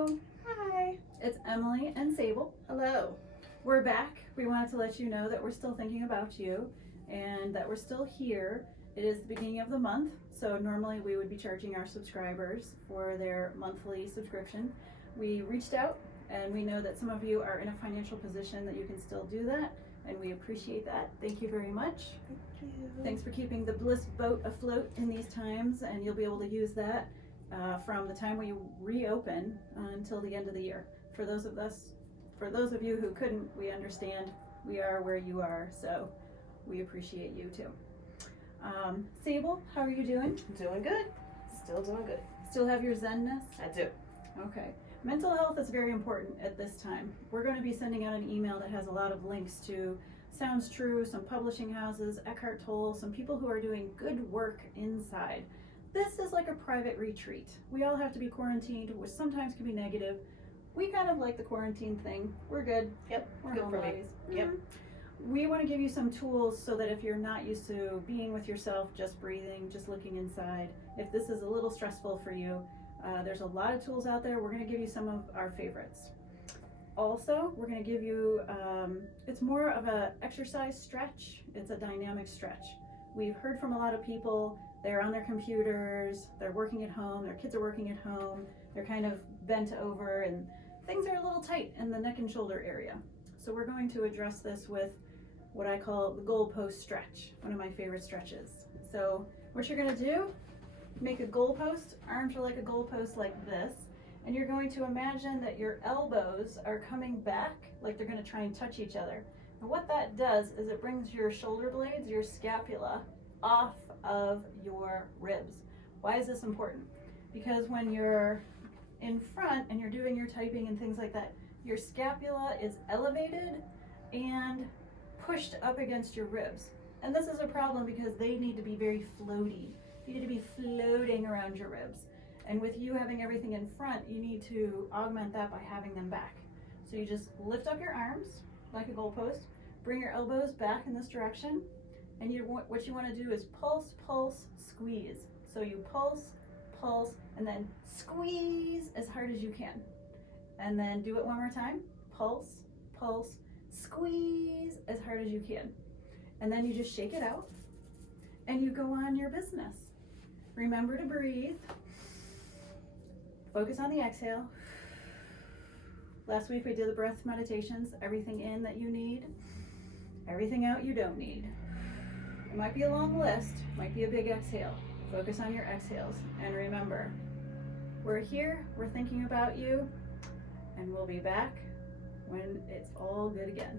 Hello, Hi. it's Emily and Sable. Hello. We're back. We wanted to let you know that we're still thinking about you and that we're still here. It is the beginning of the month, so normally we would be charging our subscribers for their monthly subscription. We reached out and we know that some of you are in a financial position that you can still do that, and we appreciate that. Thank you very much. Thank you. Thanks for keeping the Bliss boat afloat in these times, and you'll be able to use that from the time we reopen until the end of the year. For those of you who couldn't, we understand. We are where you are, so we appreciate you too. Sable, how are you doing? Doing good. Still doing good. Still have your Zenness? I do. Okay. Mental health is very important at this time. We're going to be sending out an email that has a lot of links to Sounds True, some publishing houses, Eckhart Tolle, some people who are doing good work inside. This is like a private retreat. We all have to be quarantined, which sometimes can be negative. We kind of like the quarantine thing. We're good. Yep. We're Good for me. homebodies. Yep. We want to give you some tools so that if you're not used to being with yourself, just breathing, just looking inside, if this is a little stressful for you, there's a lot of tools out there. We're going to give you some of our favorites. Also, we're going to give you, it's more of a exercise stretch. It's a dynamic stretch. We've heard from a lot of people, they're on their computers, they're working at home, their kids are working at home, they're kind of bent over and things are a little tight in the neck and shoulder area. So we're going to address this with what I call the goalpost stretch, one of my favorite stretches. So what you're going to do, make a goalpost, arms are like a goalpost like this, and you're going to imagine that your elbows are coming back like they're going to try and touch each other. And what that does is it brings your shoulder blades, your scapula, off of your ribs. Why is this important? Because when you're in front and you're doing your typing and things like that, your scapula is elevated and pushed up against your ribs. And this is a problem because they need to be very floaty. You need to be floating around your ribs. And with you having everything in front, you need to augment that by having them back. So you just lift up your arms like a goalpost, bring your elbows back in this direction, and what you want to do is pulse, pulse, squeeze. So you pulse, pulse, and then squeeze as hard as you can. And then do it one more time. Pulse, pulse, squeeze as hard as you can. And then you just shake it out and you go on your business. Remember to breathe. Focus on the exhale. Last week we did the breath meditations. Everything in that you need, everything out you don't need. It might be a long list, might be a big exhale. Focus on your exhales. And remember, we're here, we're thinking about you, and we'll be back when it's all good again.